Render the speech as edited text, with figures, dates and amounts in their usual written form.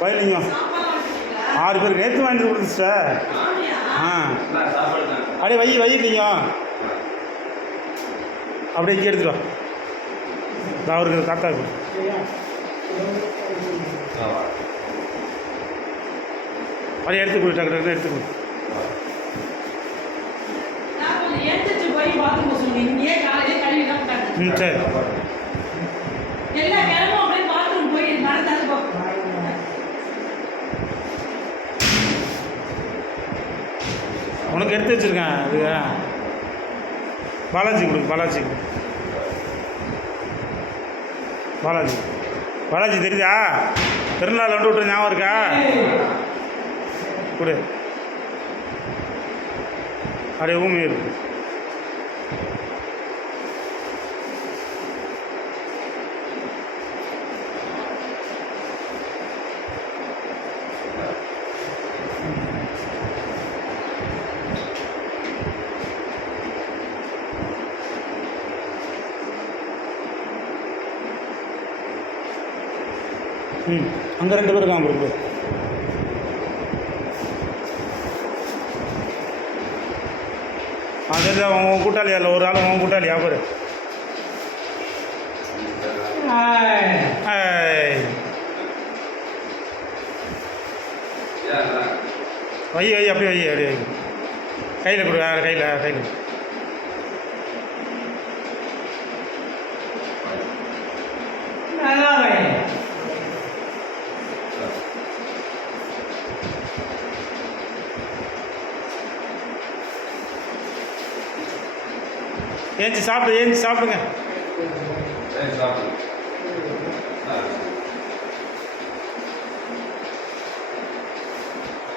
வைலிங்கம் 6 பேருக்கு நேற்று வாங்கிட்டு கொடுத்துச்சா? ஆ அப்படியே வைலிங்க அப்படியே இங்கே எடுத்துட்டு வா. அவருக்கு தாத்தா இருக்கு. அப்படியே எடுத்து கொடு, டக்கு டக்கு எடுத்து கொடு. ம் சரி. உனக்கு எடுத்து வச்சுருக்கேன். அது பாலாஜி கொடு, பாலாஜி கொடு. பாலாஜி தெரியுதா? திருநாள் வந்து விட்டு ஞாபகம் இருக்கா? கொடு. அப்படியே ஊமி இருக்கு. அங்கே 2 பேர் இருக்காங்க பொறுப்பு. அதில் உன் கூட்டாளி அல்ல, ஒரு ஆள் உன் கூட்டாளி பாரு. வை அப்படியே அப்படியே கையில் கொடு. கையில் ஏஞ்சி சாப்பிடுங்க.